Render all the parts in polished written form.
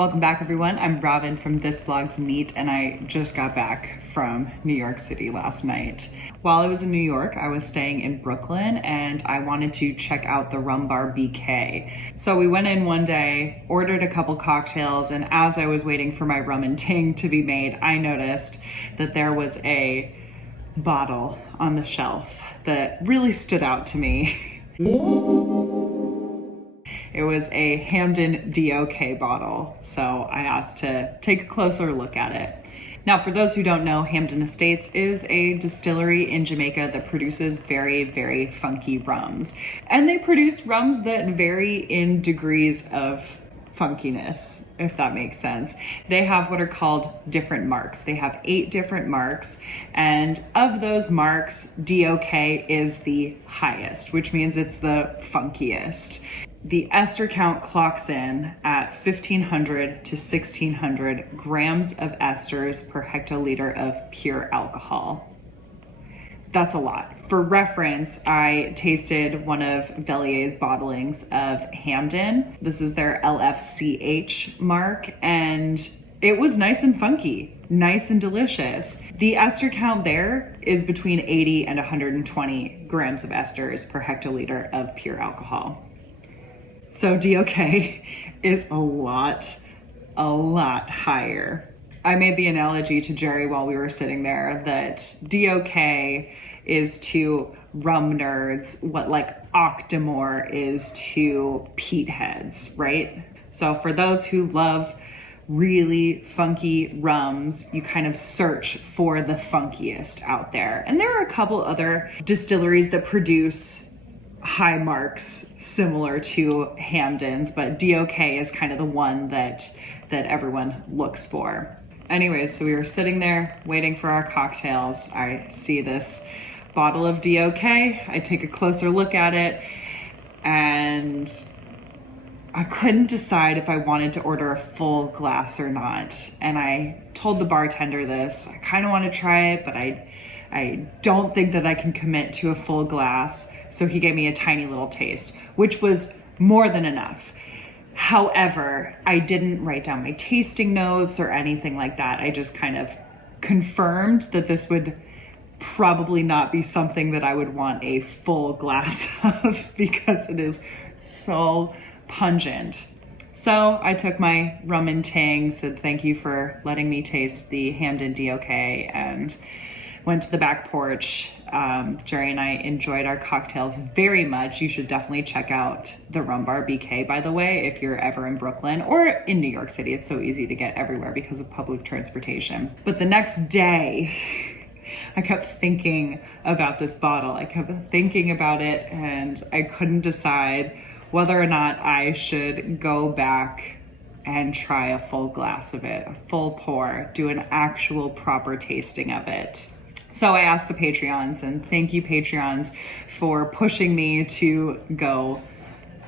Welcome back, everyone. I'm Robin from This Vlog's Neat, and I just got back from New York City last night. While I was in New York, I was staying in Brooklyn, and I wanted to check out the Rum Bar BK. So we went in one day, ordered a couple cocktails, and as I was waiting for my rum and ting to be made, I noticed that there was a bottle on the shelf that really stood out to me. It was a Hampden DOK bottle, so I asked to take a closer look at it. Now, for those who don't know, Hampden Estates is a distillery in Jamaica that produces very, very funky rums. And they produce rums that vary in degrees of funkiness, if that makes sense. They have what are called different marks. They have 8 different marks, and of those marks, DOK is the highest, which means it's the funkiest. The ester count clocks in at 1,500 to 1,600 grams of esters per hectoliter of pure alcohol. That's a lot. For reference, I tasted one of Velier's bottlings of Hampden. This is their LFCH mark, and it was nice and funky, nice and delicious. The ester count there is between 80 and 120 grams of esters per hectoliter of pure alcohol. So DOK is a lot higher. I made the analogy to Jerry while we were sitting there that DOK is to rum nerds what like Octomore is to peat heads, right? So for those who love really funky rums, you kind of search for the funkiest out there. And there are a couple other distilleries that produce high marks similar to Hampden's, but DOK is kind of the one that everyone looks for. Anyways, so we were sitting there waiting for our cocktails. I see this bottle of DOK. I take a closer look at it, and I couldn't decide if I wanted to order a full glass or not. And I told the bartender this. I kind of want to try it, but I don't think that I can commit to a full glass. So he gave me a tiny little taste, which was more than enough. However, I didn't write down my tasting notes or anything like that. I just kind of confirmed that this would probably not be something that I would want a full glass of because it is so pungent. So I took my rum and ting, said thank you for letting me taste the Hampden DOK, and went to the back porch. Jerry and I enjoyed our cocktails very much. You should definitely check out the Rum Bar BK, by the way, if you're ever in Brooklyn or in New York City. It's so easy to get everywhere because of public transportation. But the next day, I kept thinking about this bottle. I kept thinking about it, and I couldn't decide whether or not I should go back and try a full glass of it, a full pour, do an actual proper tasting of it. So I asked the Patreons, and thank you Patreons for pushing me to go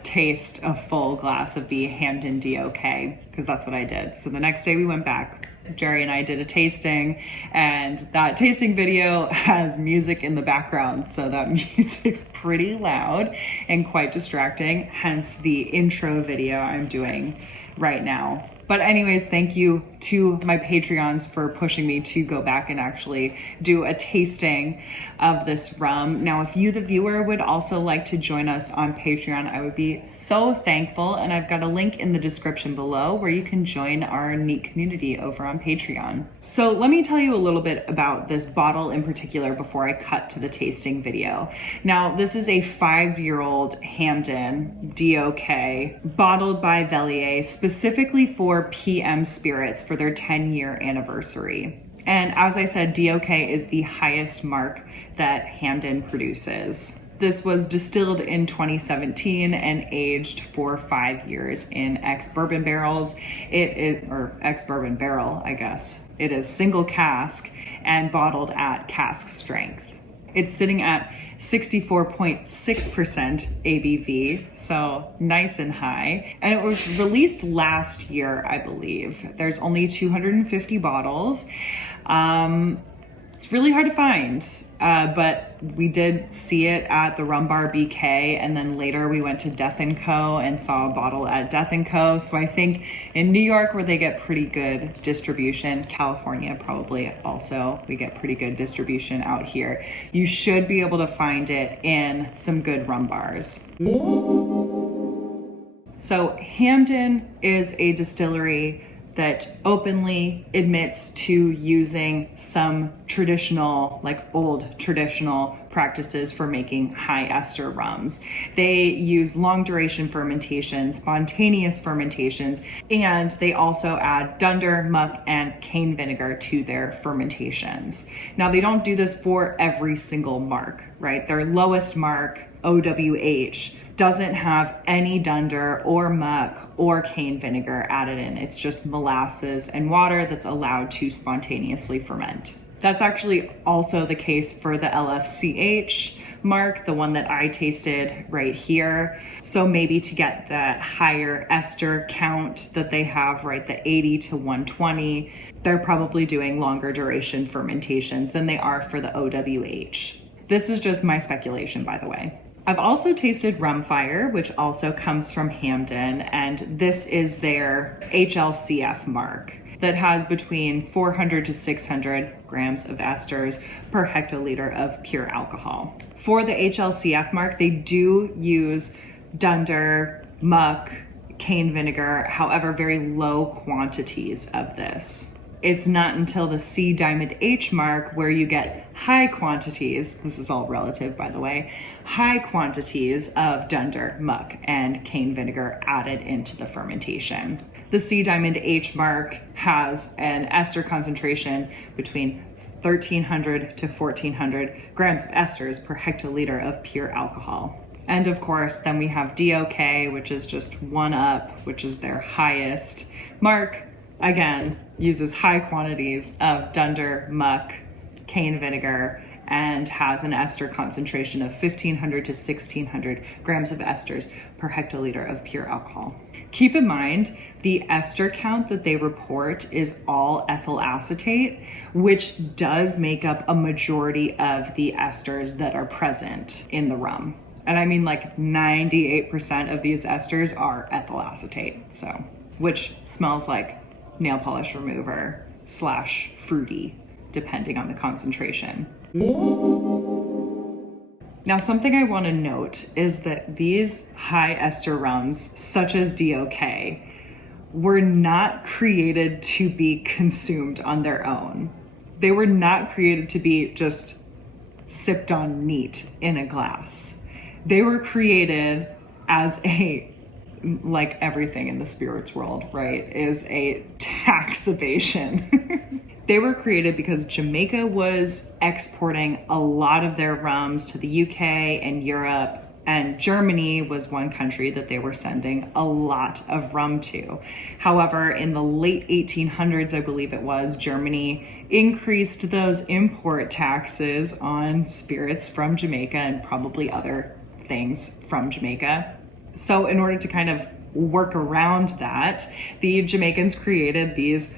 taste a full glass of the Hampden DOK, because that's what I did. So the next day we went back. Jerry and I did a tasting, and that tasting video has music in the background, so that music's pretty loud and quite distracting, hence the intro video I'm doing right now. But anyways, thank you to my Patreons for pushing me to go back and actually do a tasting of this rum. Now, if you, the viewer, would also like to join us on Patreon, I would be so thankful. And I've got a link in the description below where you can join our neat community over on Patreon. So let me tell you a little bit about this bottle in particular before I cut to the tasting video. Now, this is a 5-year-old Hampden DOK bottled by Velier specifically for PM Spirits for their 10-year anniversary. And as I said, DOK is the highest mark that Hampden produces. This was distilled in 2017 and aged for 5 years in ex-bourbon barrels. It is, or ex-bourbon barrel, I guess. It is single cask and bottled at cask strength. It's sitting at 64.6% ABV, so nice and high. And it was released last year, I believe. There's only 250 bottles. It's really hard to find. but we did see it at the Rum Bar BK, and then later we went to Death & Co. and saw a bottle at Death & Co. So I think in New York, where they get pretty good distribution, California probably also, we get pretty good distribution out here. You should be able to find it in some good rum bars. So Hampden is a distillery that openly admits to using some traditional, like old traditional practices for making high ester rums. They use long duration fermentation, spontaneous fermentations, and they also add dunder, muck, and cane vinegar to their fermentations. Now, they don't do this for every single mark, right? Their lowest mark, OWH, doesn't have any dunder or muck or cane vinegar added in. It's just molasses and water that's allowed to spontaneously ferment. That's actually also the case for the LFCH mark, the one that I tasted right here. So maybe to get the higher ester count that they have, right, the 80 to 120, they're probably doing longer duration fermentations than they are for the OWH. This is just my speculation, by the way. I've also tasted Rumfire, which also comes from Hampden, and this is their hLCF mark that has between 400 to 600 grams of esters per hectoliter of pure alcohol. For the hLCF mark, they do use dunder, muck, cane vinegar, however, very low quantities of this. It's not until the C diamond H mark where you get high quantities, this is all relative by the way, high quantities of dunder, muck, and cane vinegar added into the fermentation. The C diamond H mark has an ester concentration between 1,300 to 1,400 grams of esters per hectoliter of pure alcohol. And of course, then we have DOK, which is just one up, which is their highest mark. Again, uses high quantities of dunder, muck, cane vinegar, and has an ester concentration of 1,500 to 1,600 grams of esters per hectoliter of pure alcohol. Keep in mind, the ester count that they report is all ethyl acetate, which does make up a majority of the esters that are present in the rum. And I mean, like 98% of these esters are ethyl acetate, so, which smells like nail polish remover / fruity, depending on the concentration. Now, something I want to note is that these high ester rums, such as DOK, were not created to be consumed on their own. They were not created to be just sipped on neat in a glass. They were created as like everything in the spirits world, right, is a tax evasion. They were created because Jamaica was exporting a lot of their rums to the UK and Europe, and Germany was one country that they were sending a lot of rum to. However, in the late 1800s, I believe it was, Germany increased those import taxes on spirits from Jamaica and probably other things from Jamaica. So in order to kind of work around that, the Jamaicans created these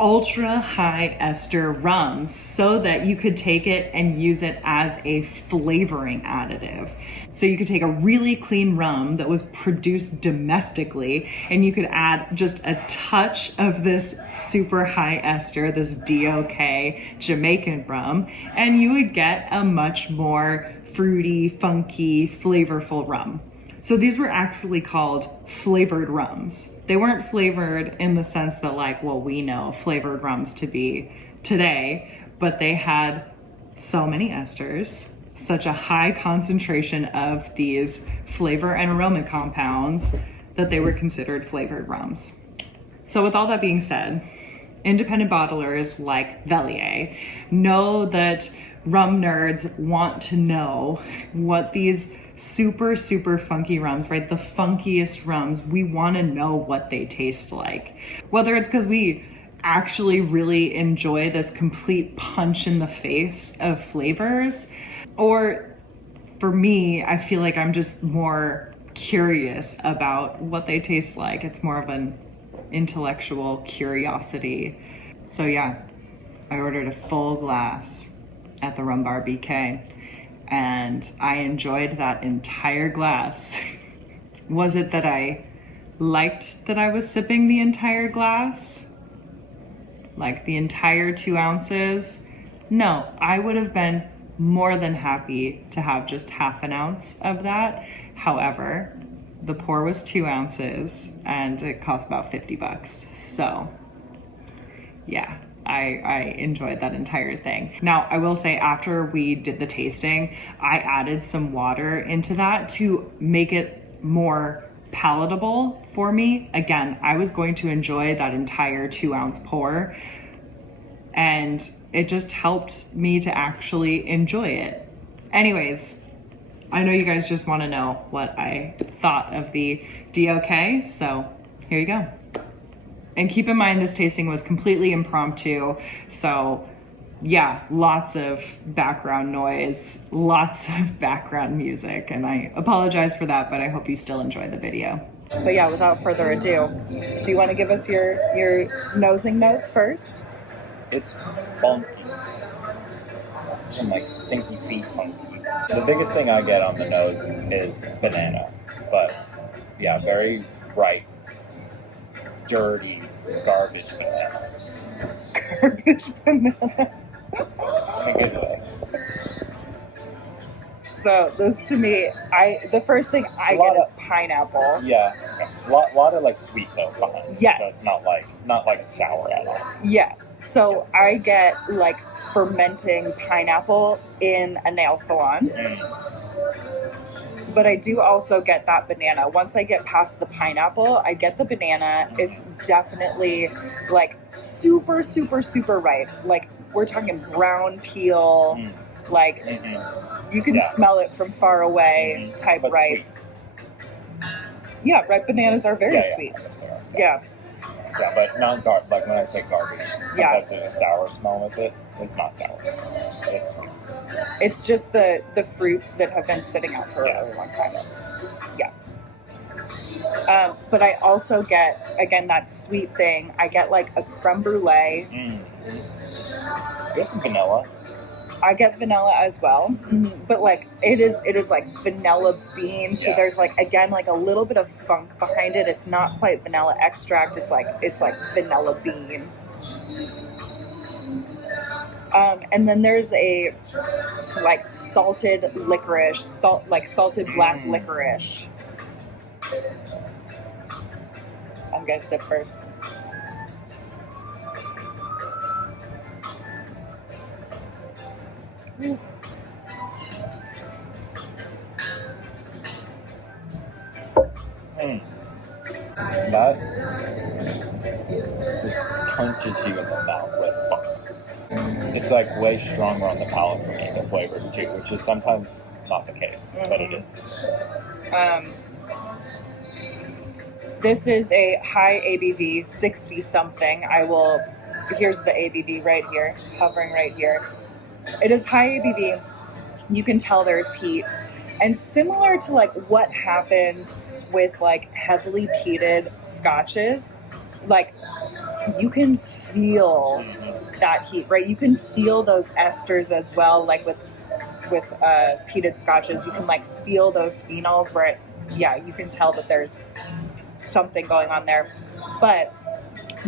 ultra high ester rums so that you could take it and use it as a flavoring additive. So you could take a really clean rum that was produced domestically and you could add just a touch of this super high ester, this DOK Jamaican rum, and you would get a much more fruity, funky, flavorful rum. So these were actually called flavored rums. They weren't flavored in the sense that, like, well, we know flavored rums to be today, but they had so many esters, such a high concentration of these flavor and aroma compounds that they were considered flavored rums. So with all that being said, independent bottlers like Velier know that rum nerds want to know what these super funky rums, right? The funkiest rums, we want to know what they taste like. Whether it's because we actually really enjoy this complete punch in the face of flavors, or for me, I feel like I'm just more curious about what they taste like. It's more of an intellectual curiosity. So yeah, I ordered a full glass at the Rum Bar BK, and I enjoyed that entire glass. Was it that I liked that I was sipping the entire glass? Like the entire 2 ounces? No, I would have been more than happy to have just half an ounce of that. However, the pour was 2 ounces and it cost about $50. So yeah, I enjoyed that entire thing. Now, I will say after we did the tasting, I added some water into that to make it more palatable for me. Again, I was going to enjoy that entire 2 ounce pour, and it just helped me to actually enjoy it. Anyways, I know you guys just want to know what I thought of the DOK, so here you go. And keep in mind, this tasting was completely impromptu, so yeah, lots of background noise, lots of background music, and I apologize for that, but I hope you still enjoy the video. But yeah, without further ado, do you want to give us your nosing notes first? It's funky. And like stinky feet funky. The biggest thing I get on the nose is banana. But yeah, very ripe, dirty, garbage banana. Garbage banana. In a good way. So this to me, the first thing I get is pineapple. Yeah. A lot of like sweet though behind. Yes. So it's not like sour at all. Yeah. So I get like fermenting pineapple in a nail salon. But I do also get that banana. Once I get past the pineapple, I get the banana. It's definitely like super, super, super ripe. Like we're talking brown peel, like you can smell it from far away type but ripe. Sweet. Yeah, ripe bananas are very sweet. Yeah. Yeah, but not like when I say garbage, sometimes there's a sour smell with it. It's not sour. It's sweet. It's just the fruits that have been sitting out for a really long time. Yeah. But I also get, again, that sweet thing. I get like a creme brulee. There's some vanilla. I get vanilla as well, but like it is like vanilla bean. So there's like, again, like a little bit of funk behind it. It's not quite vanilla extract. It's like vanilla bean. And then there's a like salted licorice, salted black licorice. I'm gonna sip first. That just punches you in the mouth with funk. It's like way stronger on the palate for me, the flavors too, which is sometimes not the case, but it is. This is a high ABV, 60 something. Here's the ABV right here, hovering right here. It is high ABV. You can tell there's heat. And similar to like what happens with like heavily peated scotches, like you can feel that heat, right? You can feel those esters as well. Like with peated scotches, you can like feel those phenols where you can tell that there's something going on there. But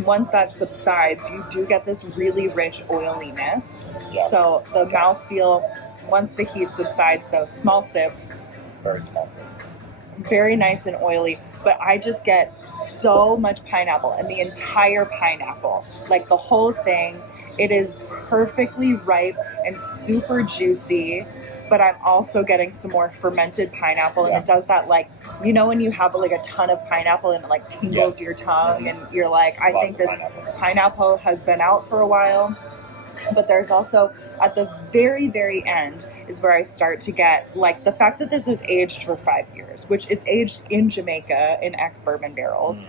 once that subsides, you do get this really rich oiliness. Yeah. So the mouthfeel, once the heat subsides, so small sips. Very small sips. Very nice and oily, but I just get so much pineapple, and the entire pineapple, like the whole thing, it is perfectly ripe and super juicy, but I'm also getting some more fermented pineapple, and it does that, like, you know, when you have like a ton of pineapple and it like tingles your tongue, and you're like, I think this pineapple has been out for a while. But there's also, at the very, very end, is where I start to get, like, the fact that this is aged for 5 years, which it's aged in Jamaica in ex-bourbon barrels.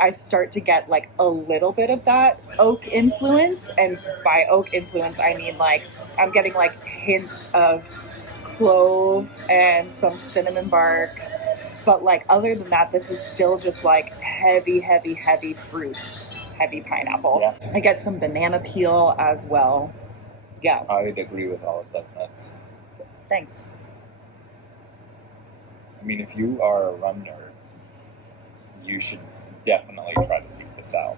I start to get, like, a little bit of that oak influence. And by oak influence, I mean, like, I'm getting, like, hints of clove and some cinnamon bark. But, like, other than that, this is still just, like, heavy, heavy, heavy fruits. Heavy pineapple. Yeah. I get some banana peel as well. Yeah. I would agree with all of those notes. Thanks. I mean, if you are a rum nerd, you should definitely try to seek this out.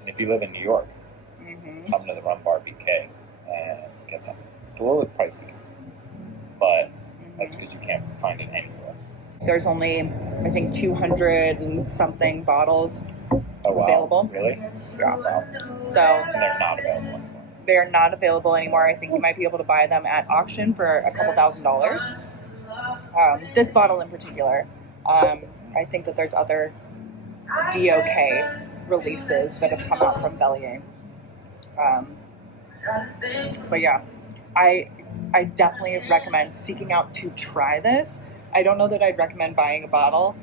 And if you live in New York, come to the Rum Bar BK and get some. It's a little bit pricey, but that's because you can't find it anywhere. There's only, I think, 200 and something bottles available. Really? Yeah. Wow. So And they're not available anymore. they're not available anymore. I think you might be able to buy them at auction for a couple $1,000s. This bottle in particular. I think that there's other DOK releases that have come out from Velier. But yeah, I definitely recommend seeking out to try this. I don't know that I'd recommend buying a bottle,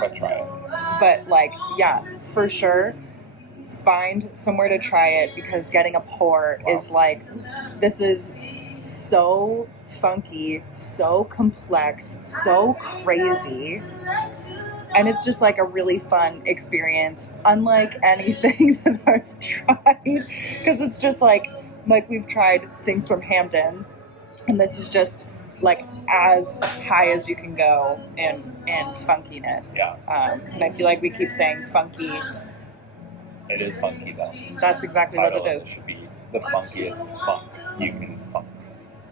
But try it. but like, yeah, for sure, find somewhere to try it, because getting a pour is like, this is so funky, so complex, so crazy. And it's just like a really fun experience, unlike anything that I've tried, because it's just like we've tried things from Hampden, and this is just like as high as you can go in funkiness. Yeah. And I feel like we keep saying funky. It is funky though. That's exactly what it is. Should be the funkiest funk you can funk.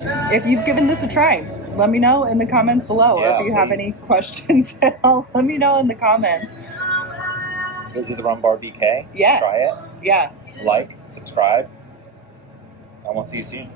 If you've given this a try, let me know in the comments below. Yeah, or if you have any please. questions at all, let me know in the comments. Visit the Rum Bar BK. Yeah. Try it. Yeah. Like, subscribe. And we'll see you soon.